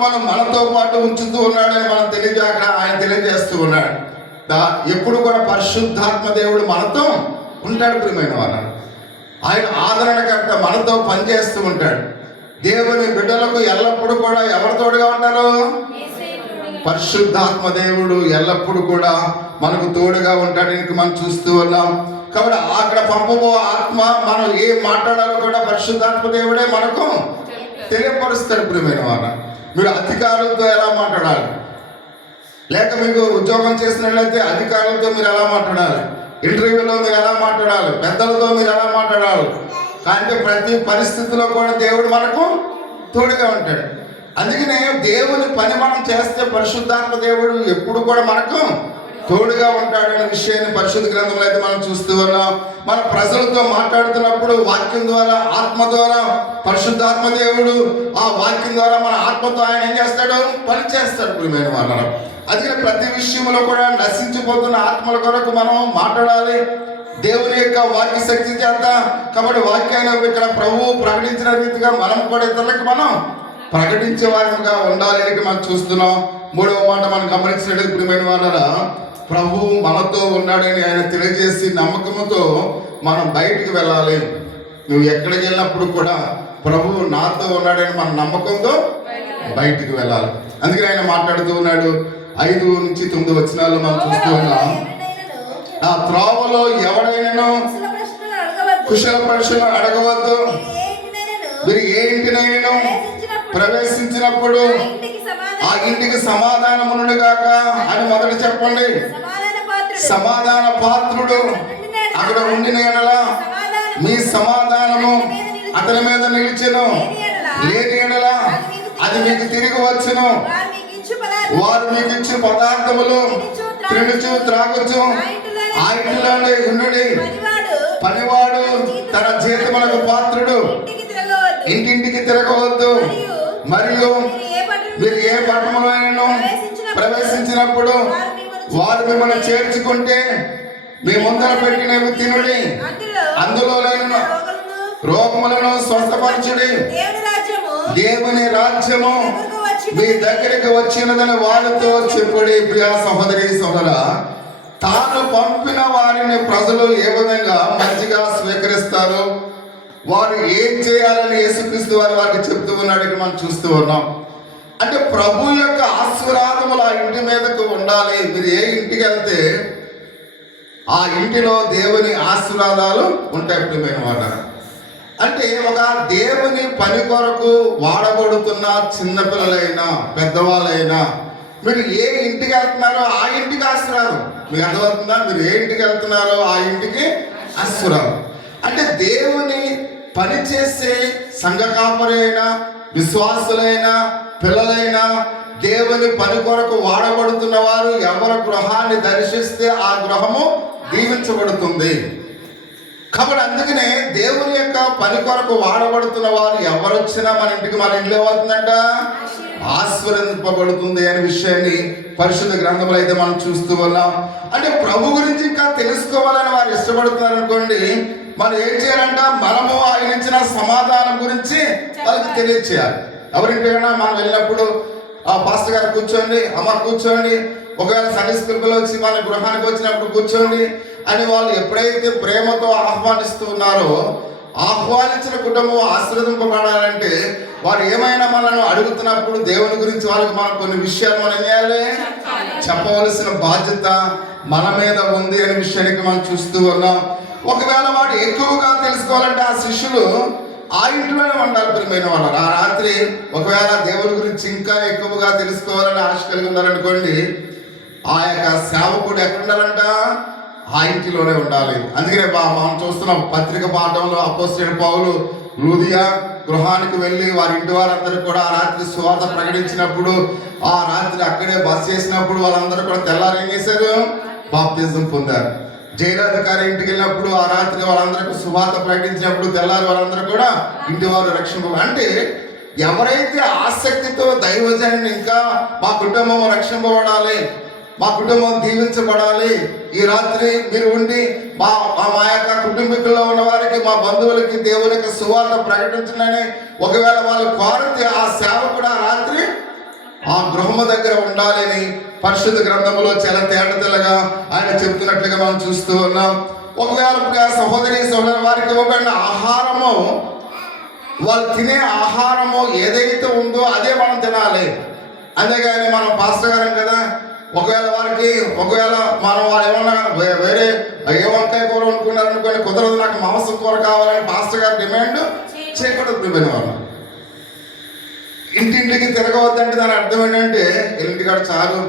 మనం మనతో పాటు ఉంచుతూ ఉన్నాడని మనం అక్కడ ఆయన తెలియజేస్తూ ఉన్నాడు. ఎప్పుడు కూడా పరిశుద్ధాత్మ దేవుడు మనతో ఉంటాడు ప్రియమైన వాళ్ళ. ఆయన ఆదరణకర్త, మనతో పనిచేస్తూ ఉంటాడు. దేవుని బిడ్డలకు ఎల్లప్పుడూ కూడా ఎవరు తోడుగా ఉంటారు? పరిశుద్ధాత్మ దేవుడు ఎల్లప్పుడూ కూడా మనకు తోడుగా ఉంటాడని మనం చూస్తూ ఉన్నాం. కాబట్టి అక్కడ పంపబో ఆత్మ మనం ఏం మాట్లాడాలో కూడా పరిశుద్ధాత్మ దేవుడే మనకు తెలియపరుస్తాడు ప్రియమైన వాళ్ళ. మీరు అధికారులతో ఎలా మాట్లాడాలి, లేక మీకు ఉద్యోగం చేసినట్లయితే అధికారులతో మీరు ఎలా మాట్లాడాలి, ఇంటర్వ్యూలో మీరు ఎలా మాట్లాడాలి, పెద్దలతో మీరు ఎలా మాట్లాడాలి, అంటే ప్రతి పరిస్థితిలో కూడా దేవుడు మనకు తోడుగా ఉంటాడు. అందుకనే దేవుని పని మనం చేస్తే పరిశుద్ధాత్మ దేవుడు ఎప్పుడు కూడా మనకు తోడుగా ఉంటాడనే విషయాన్ని పరిశుద్ధ గ్రంథంలో అయితే మనం చూస్తూ ఉన్నాం. మన ప్రజలతో మాట్లాడుతున్నప్పుడు వాక్యం ద్వారా, ఆత్మ ద్వారా పరిశుద్ధాత్మ దేవుడు ఆ వాక్యం ద్వారా మన ఆత్మతో ఆయన ఏం చేస్తాడు? పని చేస్తాడు ప్రియమైన వాళ్ళను. అందుకని ప్రతి విషయంలో కూడా నశించిపోతున్న ఆత్మల కొరకు మనం మాట్లాడాలి దేవుని యొక్క వాక్య శక్తి చేత. కాబట్టి వాక్యాన్ని ఇక్కడ ప్రభువు ప్రకటించిన రీతిగా మనం కూడా ఇతరులకు మనం ప్రకటించే వారిగా ఉండాలని మనం చూస్తున్నాం. మూడవ మాట మనం గమనించినట్టు ప్రియమైన వాళ్ళ, ప్రభువు మనతో ఉన్నాడని ఆయన తెలియజేసి నమ్మకంతో మనం బయటికి వెళ్ళాలి. నువ్వు ఎక్కడికి వెళ్ళినప్పుడు కూడా ప్రభువు నాతో ఉన్నాడని మన నమ్మకంతో బయటికి వెళ్ళాలి. అందుకని ఆయన మాట్లాడుతూ ఉన్నాడు. 5-9 వచనాలు మనం చూస్తూ ఉన్నాం. ఆ త్రోవలో ఎవడైనా కుశల ప్రశ్నలు అడగవద్దు. మీరు ఏ ఇంటినైనా ప్రవేశించినప్పుడు ఆ ఇంటికి సమాధానమును గాక అని మొదట చెప్పండి. సమాధాన పాత్రుడు అక్కడ ఉండిన ఎడల మీ సమాధానము అతని మీద నిలిచెను, లేని ఎడల అది మీకు తిరిగి వచ్చును. వారు మీకు ఇచ్చిన పదార్థములు తినచ్చు, త్రాగొచ్చు. ఆ ఇంటిలోనే ఉండుడి. పనివాడు తన జీతములకు పాత్రుడు. ఇంటింటికి తిరగవద్దు. మరియు మీరు ఏ పట్టణంలో ప్రవేశించినప్పుడు వారు మిమ్మల్ని చేర్చుకుంటే మీ ముందర పెట్టినవి తినుడి. అందులో రోగములను స్వస్థపరచుడి. దేవుని రాజ్యము మీ దగ్గరికి వచ్చినదని వారితో చెప్పుడి. ప్రియా సహోదరి సహోదర, తాను పంపిన వారిని ప్రజలు ఏ విధంగా మంచిగా స్వీకరిస్తారు, వారు ఏం చేయాలని యేసుక్రీస్తు వారికి చెప్తూ ఉన్నాడు ఇక్కడ మనం చూస్తూ ఉన్నాం. అంటే ప్రభు యొక్క ఆశీర్వాదములు ఆ ఇంటి మీదకు ఉండాలి. మీరు ఏ ఇంటికి వెళ్తే ఆ ఇంటిలో దేవుని ఆశీర్వాదాలు ఉంటాయి ప్రియమైన మాట. అంటే ఒక దేవుని పని కొరకు వాడబడుతున్న చిన్నపిల్లలైనా పెద్దవాళ్ళైనా మీరు ఏ ఇంటికి వెళ్తున్నారో ఆ ఇంటికి ఆశీర్వాదం. మీకు అర్థమవుతుందా? మీరు ఏ ఇంటికి వెళ్తున్నారో ఆ ఇంటికి ఆశీర్వాదం. అంటే దేవుని పని చేసే సంఘ కాపరైనా, విశ్వాసులైనా, పిల్లలైనా దేవుని పని కొరకు వాడబడుతున్న వారు ఎవరి గృహాన్ని దర్శిస్తే ఆ గృహము దీవించబడుతుంది. కాబట్టి అందుకనే దేవుని యొక్క పని కొరకు వాడబడుతున్న వారు ఎవరు వచ్చినా మన ఇంటికి, మన ఇంట్లో ఏమవుతుందంట? ఆశీర్వదింపబడుతుంది అనే విషయాన్ని పరిశుద్ధ గ్రంథంలో అయితే మనం చూస్తూ ఉన్నాం. అంటే ప్రభు గురించి ఇంకా తెలుసుకోవాలని వారు ఇష్టపడుతున్నారు అనుకోండి, మనం ఏం చేయాలంట? మనము ఆయన ఇచ్చిన సమాధానం గురించి వాళ్ళకి తెలియచేయాలి. ఎవరింటికైనా మనం వెళ్ళినప్పుడు పాస్టర్ గారు కూర్చోండి, అమ్మ కూర్చోండి, ఒకవేళ సండే స్కూల్ పిల్లలు వచ్చి మన గృహానికి వచ్చినప్పుడు కూర్చోండి అని వాళ్ళు ఎప్పుడైతే ప్రేమతో ఆహ్వానిస్తూ ఉన్నారో, ఆహ్వానించిన కుటుంబం ఆశీర్వదింపబడాలంటే వారు ఏమైనా మనల్ని అడుగుతున్నప్పుడు దేవుని గురించి వాళ్ళకి మనం కొన్ని విషయాలు మనం చేయాలి, చెప్పవలసిన బాధ్యత మన మీద ఉంది అనే విషయానికి మనం చూస్తూ ఉన్నాం. ఒకవేళ వాడు ఎక్కువగా తెలుసుకోవాలంటే ఆ శిష్యులు ఆ ఇంట్లోనే ఉండాలి ప్రియమైన వాళ్ళు. ఆ రాత్రి ఒకవేళ దేవుని గురించి ఇంకా ఎక్కువగా తెలుసుకోవాలని ఆశ కలిగి ఉన్నారనుకోండి, ఆ యొక్క సేవకుడు ఎక్కడ ఉండాలంట? ఆ ఇంటిలోనే ఉండాలి. అందుకనే మనం చూస్తున్నాం పత్రిక పాఠంలో అపోస్తలుడైన పౌలు లూదియా గృహానికి వెళ్ళి వారి ఇంటి వారందరూ కూడా ఆ రాత్రి సువార్త ప్రకటించినప్పుడు, ఆ రాత్రి అక్కడే బస చేసినప్పుడు వాళ్ళందరూ కూడా తెల్లారు ఏం చేశారు? బాప్తిజం పొందారు. జైలాధికారి ఇంటికి వెళ్ళినప్పుడు ఆ రాత్రి వాళ్ళందరికీ సువార్త ప్రకటించినప్పుడు తెల్లారి వాళ్ళందరూ కూడా ఇంటి వారు రక్షింపబడాలి. అంటే ఎవరైతే ఆసక్తితో దైవజనాన్ని ఇంకా మా కుటుంబం రక్షింపబడాలి, మా కుటుంబం దీవించబడాలి, ఈ రాత్రి మీరు ఉండి మా యొక్క కుటుంబీకుల్లో ఉన్న వారికి, మా బంధువులకి దేవునికి సువార్త ప్రకటించనని ఒకవేళ వాళ్ళు కోరితే ఆ సేవ కూడా రాత్రి ఆ గృహము దగ్గర ఉండాలని పరిశుద్ధ గ్రంథములో చాలా తేటతెల్లగా ఆయన చెప్తున్నట్లుగా మనం చూస్తూ ఉన్నాం. ఒకవేళ సహోదరి సహోదరు వారికి ఇవ్వబడిన ఆహారము, వాళ్ళు తినే ఆహారము ఏదైతే ఉందో అదే మనం తినాలి. అంతేగాని మనం పాస్టర్ గారం కదా, ఒకవేళ మనం వాళ్ళు ఏమన్నా వేరే ఏ వంకాయ కూర వండుకున్నారు అనుకోని, కుదరదు నాకు మాంసం కూర కావాలని పాస్టర్ గారు డిమాండ్ చేయకూడదు. ప్రిపేర్ వాళ్ళు ఇంటింటికి తిరగవద్దంటే దాని అర్థం ఏంటంటే, ఇంటికాడ చాలు,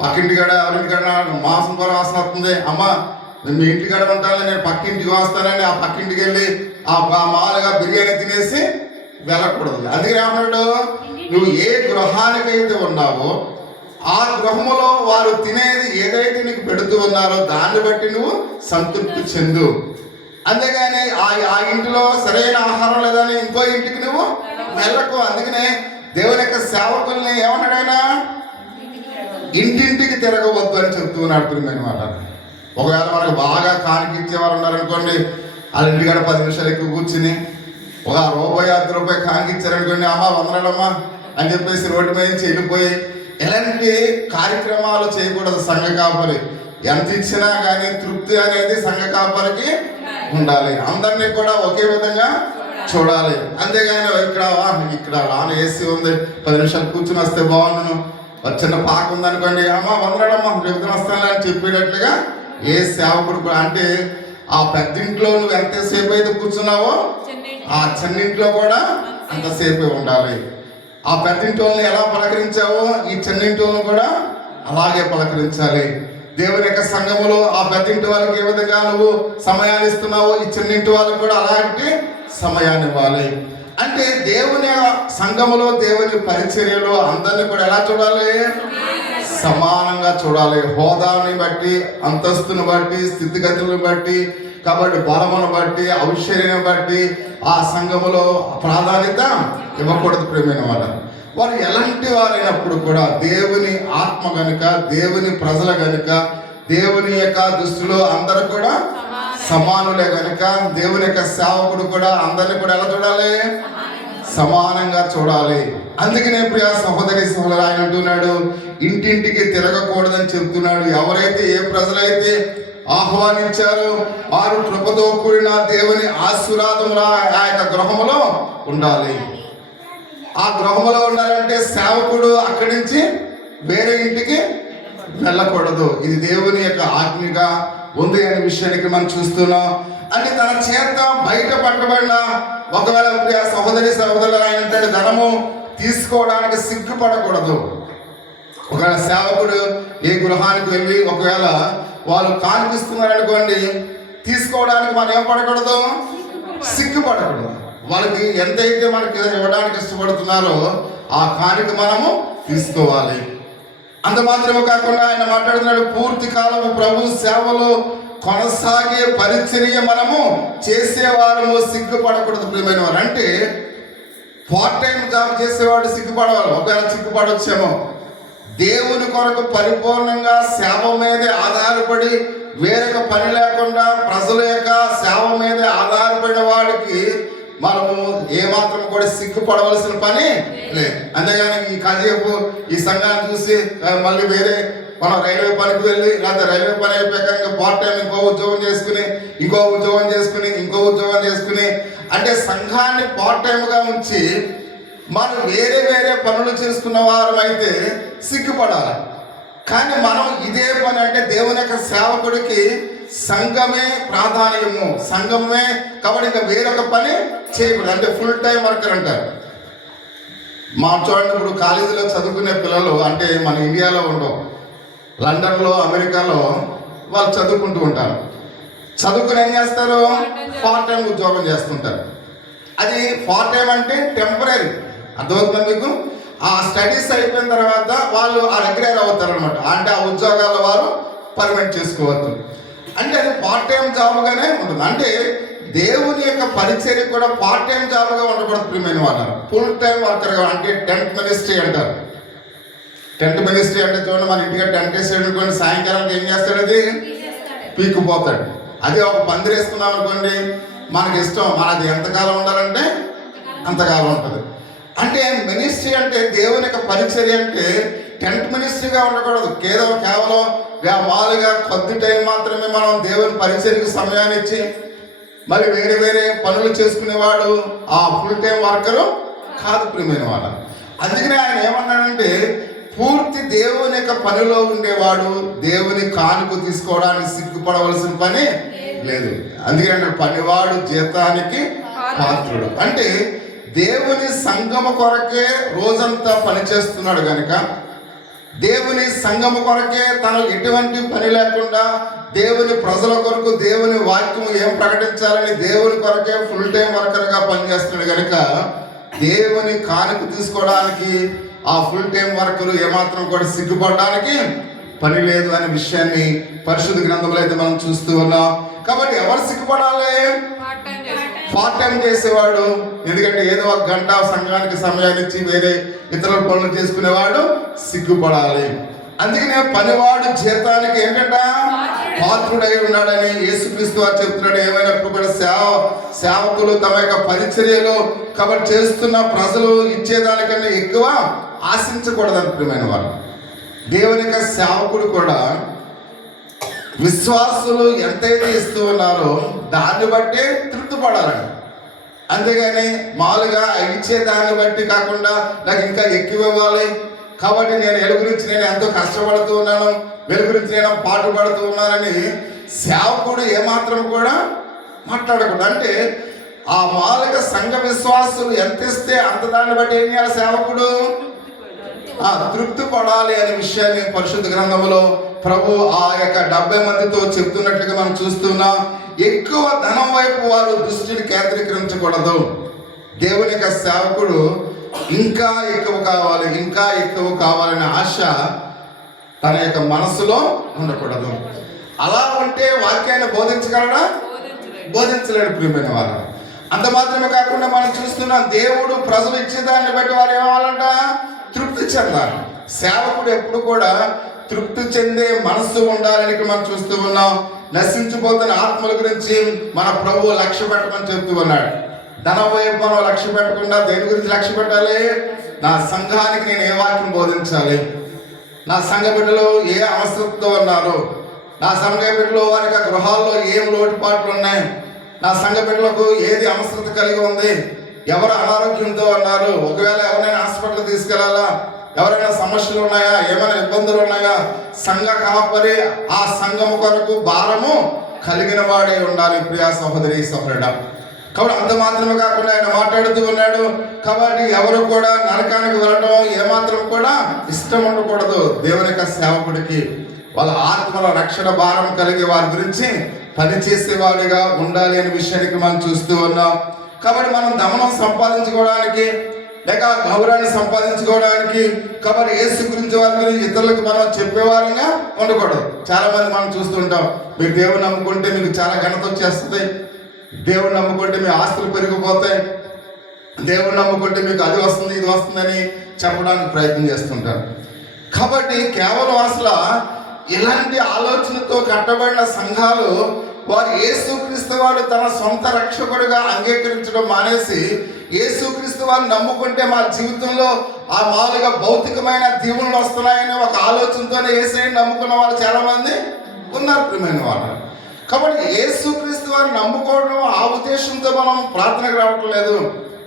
పక్కింటికాడ ఎవరింటికాడ మాంసం కూర వాసన వస్తుంది, అమ్మ నేను మీ ఇంటికాడ ఉంటాను, నేను పక్కింటికి వస్తానని ఆ పక్కింటికి వెళ్ళి ఆ మామూలుగా బిర్యానీ తినేసి వెళ్ళకూడదు. అందుకని ఏమన్నాడు, నువ్వు ఏ గృహానికైతే ఉన్నావో ఆ గృహములో వారు తినేది ఏదైతే నీకు పెడుతూ ఉన్నారో దాన్ని బట్టి నువ్వు సంతృప్తి చెందు. అంతేగాని ఆ ఇంటిలో సరైన ఆహారం లేదని ఇంకో ఇంటికి నువ్వు వెళ్ళకు. అందుకనే దేవుని యొక్క సేవకుల్ని ఏమన్నాడైనా ఇంటింటికి తిరగవద్దు అని చెప్తున్నాడు అనమాట. ఒకవేళ మనకు బాగా కానికిచ్చేవారు ఉన్నారనుకోండి, వాళ్ళ ఇంటికాడ 10 నిమిషాలు ఎక్కువ కూర్చుని ఒక రూపాయి 10 రూపాయలు కానికిచ్చారనుకోండి, అమ్మ వందనాలమ్మా అని చెప్పేసి రోడ్డు మీద నుంచి వెళ్ళిపోయి ఎలాంటి కార్యక్రమాలు చేయకూడదు. సంఘ కాపరి ఎంత ఇచ్చినా కానీ తృప్తి అనేది సంఘ కాపరికి ఉండాలి. అందరినీ కూడా ఒకే విధంగా చూడాలి. అంతేగాని ఇక్కడ లాన ఏసీ ఉంది, 10 నిమిషాలు కూర్చుని వస్తే బాగున్నాను, చిన్న పాక ఉందనుకోండి, అమ్మ వందనాలమ్మా రేపు వస్తాను అని చెప్పేటట్లుగా ఏ సేవకుడు కూడా, అంటే ఆ పెద్దింట్లో నువ్వు ఎంతసేపు అయితే కూర్చున్నావో ఆ చిన్నింట్లో కూడా అంతసేపే ఉండాలి. ఆ పెద్దింటోళ్ళని ఎలా పలకరించావో ఈ చిన్నింటోళ్ళను కూడా అలాగే పలకరించాలి. దేవుని యొక్క సంఘములో ఆ పెద్దింటి వాళ్ళకి ఏ విధంగా నువ్వు సమయాన్ని ఇస్తున్నావో ఈ చిన్నింటి వాళ్ళకి కూడా అలాంటి సమయాన్ని ఇవ్వాలి. అంటే దేవుని సంఘములో దేవుని పరిచర్యలో అందరినీ కూడా ఎలా చూడాలి, సమానంగా చూడాలి. హోదాని బట్టి, అంతస్తుని బట్టి, స్థితిగతులను బట్టి, కాబట్టి బలమును బట్టి, ఔషర్యం బట్టి ఆ సంఘములో ప్రాధాన్యత ఇవ్వకూడదు. ప్రేమైన వారు ఎలాంటి వారైనప్పుడు కూడా దేవుని ఆత్మ గనుక, దేవుని ప్రజలు గనుక, దేవుని యొక్క దృష్టిలో అందరూ కూడా సమానులే గనుక దేవుని యొక్క సేవకుడు కూడా అందరినీ కూడా ఎలా చూడాలి, సమానంగా చూడాలి. అందుకనే ప్రియ సహోదరి సహోదరు ఆయన అంటున్నాడు, ఇంటింటికి తిరగకూడదని చెప్తున్నాడు. ఎవరైతే ఏ ప్రజలైతే ఆహ్వానించారో వారు కృపతో కూడిన దేవుని ఆశీర్వాదముల ఆ యొక్క గృహములో ఉండాలి. ఆ గృహములో ఉండాలంటే సేవకుడు అక్కడి నుంచి వేరే ఇంటికి వెళ్ళకూడదు. ఇది దేవుని యొక్క ఆజ్ఞగా ఉంది అనే విషయానికి మనం చూస్తున్నాం. అంటే తన చేత బయట పట్టబడిన ఒకవేళ ప్రియ సహోదరి సహోదరులు ఆయన అంటాడు, ధనము తీసుకోవడానికి సిగ్గుపడకూడదు. ఒకవేళ సేవకుడు ఏ గృహానికి వెళ్ళి ఒకవేళ వాళ్ళు కానిపిస్తున్నారు అనుకోండి, తీసుకోవడానికి మనం ఏం పడకూడదు, సిగ్గుపడకూడదు. వాళ్ళకి ఎంతైతే మనకి ఇవ్వడానికి ఇష్టపడుతున్నారో ఆ కానుక మనము తీసుకోవాలి. అంత మాత్రమే కాకుండా ఆయన మాట్లాడుతున్నాడు, పూర్తి కాలము ప్రభు సేవలో కొనసాగే పరిచర్య మనము చేసేవారము సిగ్గుపడకూడదు. ప్రియమైన వారు అంటే పార్ట్ టైం జాబ్ చేసేవాడు సిగ్గుపడవాలి. ఒకవేళ సిగ్గుపడొచ్చేమో, దేవుని కొరకు పరిపూర్ణంగా సేవ మీదే ఆధారపడి వేరొక పని లేకుండా ప్రజల యొక్క సేవ మీదే ఆధారపడిన వాడికి మనము ఏమాత్రం కూడా సిగ్గుపడవలసిన పని లేదు. అంతేగాని ఈ కాసేపు ఈ సంఘాన్ని చూసి మళ్ళీ వేరే మనం రైల్వే పనికి వెళ్ళి, లేకపోతే రైల్వే పని అయిపోయాక ఇంకా పార్ట్ టైం ఇంకో ఉద్యోగం చేసుకుని ఇంకో ఉద్యోగం చేసుకుని అంటే సంఘాన్ని పార్ట్ టైంగా ఉంచి మనం వేరే పనులు చేసుకున్న వారు అయితే సిగ్గుపడాలి. కానీ మనం ఇదే పని అంటే దేవుని యొక్క సేవకుడికి సంఘమే ప్రాధాన్యము, సంఘమే కాబట్టి ఇంకా వేరొక పని చేయకూడదు. అంటే ఫుల్ టైం వర్కర్ అంటారు. చూడండి, ఇప్పుడు కాలేజీలో చదువుకునే పిల్లలు అంటే మన ఇండియాలో ఉండవు, లండన్లో అమెరికాలో వాళ్ళు చదువుకుంటూ ఉంటారు. చదువుకుని ఏం చేస్తారు, పార్ట్ టైం ఉద్యోగం చేస్తుంటారు. అది పార్ట్ టైం అంటే టెంపరీ, అర్థమవుతుంది మీకు. ఆ స్టడీస్ అయిపోయిన తర్వాత వాళ్ళు ఆ రెగ్యులర్ అవుతారు అనమాట. అంటే ఆ ఉద్యోగాల వారు పర్మనెంట్ చేసుకోవచ్చు. అంటే అది పార్ట్ టైం జాబ్గానే ఉంటుంది. అంటే దేవుని యొక్క పరిచర్య కూడా పార్ట్ టైం జాబ్గా ఉండకూడదు. ప్రియమైన వాళ్ళు ఫుల్ టైం వర్కర్గా, అంటే టెంట్ మినిస్ట్రీ అంటారు. టెంట్ మినిస్ట్రీ అంటే చూడండి, మన ఇంటిగా టెంట్ వేసాడు అనుకోండి, సాయంకాలానికి ఏం చేస్తాడు, అది పీక్కుపోతాడు. అదే ఒక పందిరి వేసుకున్నాం అనుకోండి, మనకి ఇష్టం, మనది ఎంతకాలం ఉండాలంటే అంతకాలం ఉంటుంది. అంటే మినిస్ట్రీ అంటే దేవుని యొక్క పరిచర్య అంటే టెంట్ మినిస్ట్రీగా ఉండకూడదు. కేవలం మామూలుగా కొద్ది టైం మాత్రమే మనం దేవుని పరిచర్యకు సమయాన్ని ఇచ్చి మరి వేరే వేరే పనులు చేసుకునేవాడు ఆ ఫుల్ టైం వర్కరు కాదు ప్రియమైన వాళ్ళ. అందుకనే ఆయన ఏమన్నాడంటే పూర్తి దేవుని యొక్క పనిలో ఉండేవాడు దేవుని కానుక తీసుకోవడానికి సిగ్గుపడవలసిన పని లేదు. అందుకని పనివాడు జీతానికి పాత్రుడు. అంటే దేవుని సంఘము కొరకే రోజంతా పనిచేస్తున్నాడు కనుక, దేవుని సంఘము కొరకే తను ఎటువంటి పని లేకుండా దేవుని ప్రజల కొరకు దేవుని వాక్యం ఏం ప్రకటించాలని దేవుని కొరకే ఫుల్ టైం వర్కర్గా పనిచేస్తున్నాడు కనుక దేవుని కానుక తీసుకోవడానికి ఆ ఫుల్ టైం వర్కర్లు ఏమాత్రం కూడా సిగ్గుపడడానికి పని లేదు అనే విషయాన్ని పరిశుద్ధ గ్రంథంలో అయితే మనం చూస్తూ ఉన్నాం. కాబట్టి ఎవరు సిగ్గుపడాలి? పార్ట్ టైం చేసేవాడు. ఎందుకంటే ఏదో ఒక గంట సంఘానికి సమయాన్ని ఇచ్చి వేరే ఇతరుల పనులు చేసుకునేవాడు సిగ్గుపడాలి. అందుకనే పనివాడు జీతానికి ఏంటంట పాత్రుడై ఉన్నాడని యేసుక్రీస్తు వారు చెప్తున్నాడు. ఏమైనప్పుడు కూడా సేవకులు తమ యొక్క పరిచర్యలో కాబట్టి చేస్తున్న ప్రజలు ఇచ్చేదానికన్నా ఎక్కువ ఆశించకూడదని ప్రియమైన వారు. దేవుని యొక్క సేవకుడు కూడా విశ్వాసులు ఎంతైతే ఇస్తూ ఉన్నారో దాన్ని బట్టి తృప్తి పడాలండి. అంతేగాని మామూలుగా ఇచ్చే దాన్ని బట్టి కాకుండా నాకు ఇంకా ఎక్కువ ఇవ్వాలి కాబట్టి నేను వీళ్ళ గురించి నేను ఎంతో కష్టపడుతూ ఉన్నాను, వీళ్ళ గురించి నేను పాటు పడుతూ ఉన్నానని సేవకుడు ఏమాత్రం కూడా మాట్లాడకూడదు. అంటే ఆ మామూలుగా సంఘ విశ్వాసులు ఎంత ఇస్తే అంత దాన్ని బట్టి ఏం చేయాలి? సేవకుడు తృప్తి పడాలి అనే విషయాన్ని పరిశుద్ధ గ్రంథంలో ప్రభు ఆ యొక్క 70 మందితో చెప్తున్నట్లుగా మనం చూస్తున్నాం. ఎక్కువ ధనం వైపు వారు దృష్టిని కేంద్రీకరించకూడదు. దేవుని యొక్క సేవకుడు ఇంకా ఎక్కువ కావాలి, ఇంకా ఎక్కువ కావాలనే ఆశ తన యొక్క మనసులో ఉండకూడదు. అలా ఉంటే వాక్యాన్ని బోధించగలడా? బోధించలేడు ప్రియమైన వారు. అంత మాత్రమే కాకుండా మనం చూస్తున్నాం దేవుడు ప్రజలు ఇచ్చేదాన్ని బట్టి వారు ఏమవ్వాలంట? తృప్తి చెందాలి. సేవకుడు ఎప్పుడు కూడా తృప్తి చెందే మనస్సు ఉండాలని మనం చూస్తూ ఉన్నాం. నశించిపోతున్న ఆత్మల గురించి మన ప్రభువు లక్ష్య పెట్టమని చెప్తూ ఉన్నాడు. ధనం వైపు మనం లక్ష్య పెట్టకుండా దేని గురించి లక్ష్య పెట్టాలి? నా సంఘానికి నేను ఏ వాక్యం బోధించాలి, నా సంఘ బిడ్డలు ఏ అవసరంతో ఉన్నారు, నా సంఘ బిడ్డలు వారి యొక్క గృహాల్లో ఏం లోటుపాట్లు ఉన్నాయి, నా సంఘ బిడ్డలకు ఏది అవసరత కలిగి ఉంది, ఎవరు అనారోగ్యంతో ఉన్నారు, ఒకవేళ ఎవరైనా హాస్పిటల్ తీసుకెళ్లాలా, ఎవరైనా సమస్యలు ఉన్నాయా, ఏమైనా ఇబ్బందులు ఉన్నాయా, సంఘ కాపరి ఆ సంఘము కొరకు భారము కలిగిన వాడే ఉండాలి ప్రియా సహోదరి సహోదరుడా. కాబట్టి అంత మాత్రమే కాకుండా ఆయన మాట్లాడుతూ ఉన్నాడు. కాబట్టి ఎవరు కూడా నరకానికి వెళ్ళడం ఏమాత్రం కూడా ఇష్టం ఉండకూడదు. దేవుని యొక్క సేవకుడికి వాళ్ళ ఆత్మల రక్షణ భారం కలిగి వారి గురించి పనిచేసేవాడిగా ఉండాలి అనే విషయానికి మనం చూస్తూ ఉన్నాం. కాబట్టి మనం దమనం సంపాదించుకోవడానికి లేక గౌరవాన్ని సంపాదించుకోవడానికి కాబట్టి యేసు గురించి వారి గురించి ఇతరులకు మనం చెప్పేవారంగా ఉండకూడదు. చాలా మంది మనం చూస్తుంటాం, మీరు దేవుని నమ్ముకుంటే మీకు చాలా ఘనత వచ్చేస్తుంది, దేవుని నమ్ముకుంటే మీ ఆస్తులు పెరిగిపోతాయి, దేవుని నమ్ముకుంటే మీకు అది వస్తుంది ఇది వస్తుందని చెప్పడానికి ప్రయత్నం చేస్తుంటారు. కాబట్టి కేవలం అసలు ఇలాంటి ఆలోచనతో కట్టబడిన సంఘాలు వారు యేసుక్రీస్తు వారు తన సొంత రక్షకుడిగా అంగీకరించడం మానేసి యేసుక్రీస్తు వారిని నమ్ముకుంటే మా జీవితంలో ఆ మామూలుగా భౌతికమైన దీవులు వస్తున్నాయని ఒక ఆలోచనతోనే యేసుని నమ్ముకున్న వాళ్ళు చాలా మంది ఉన్నారు ప్రియమైన వాళ్ళు. కాబట్టి యేసుక్రీస్తు వారిని నమ్ముకోవడం ఆ ఉద్దేశంతో మనం ప్రార్థనకు రావటం లేదు.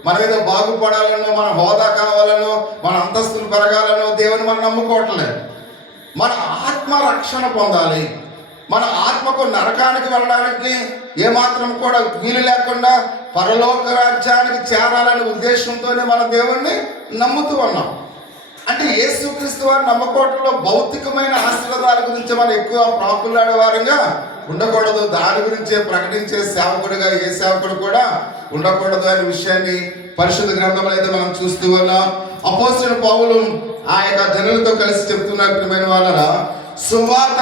మనం ఏదో బాగుపడాలనో, మన హోదా కావాలనో, మన అంతస్తులు పెరగాలనో దేవుని మనం నమ్ముకోవట్లేదు. మన ఆత్మ రక్షణ పొందాలి, మన ఆత్మకు నరకానికి వెళ్ళడానికి ఏమాత్రం కూడా వీలు లేకుండా పరలోక రాజ్యానికి చేరాలనే ఉద్దేశంతోనే మన దేవుణ్ణి నమ్ముతూ ఉన్నాం. అంటే యేసుక్రీస్తు వారిని నమ్ముకోవడంలో భౌతికమైన ఆశీర్వాదాల గురించి మనం ఎక్కువ ప్రాకులాడే వారంగా ఉండకూడదు. దాని గురించే ప్రకటించే సేవకుడిగా ఏ సేవకుడు కూడా ఉండకూడదు అనే విషయాన్ని పరిశుద్ధ గ్రంథంలో అయితే మనం చూస్తూ ఉన్నాం. అపోస్తలుడైన పౌలు ఆ యొక్క జనులతో కలిసి చెప్తున్నారు ప్రియమైన వాళ్ళరా, సువార్త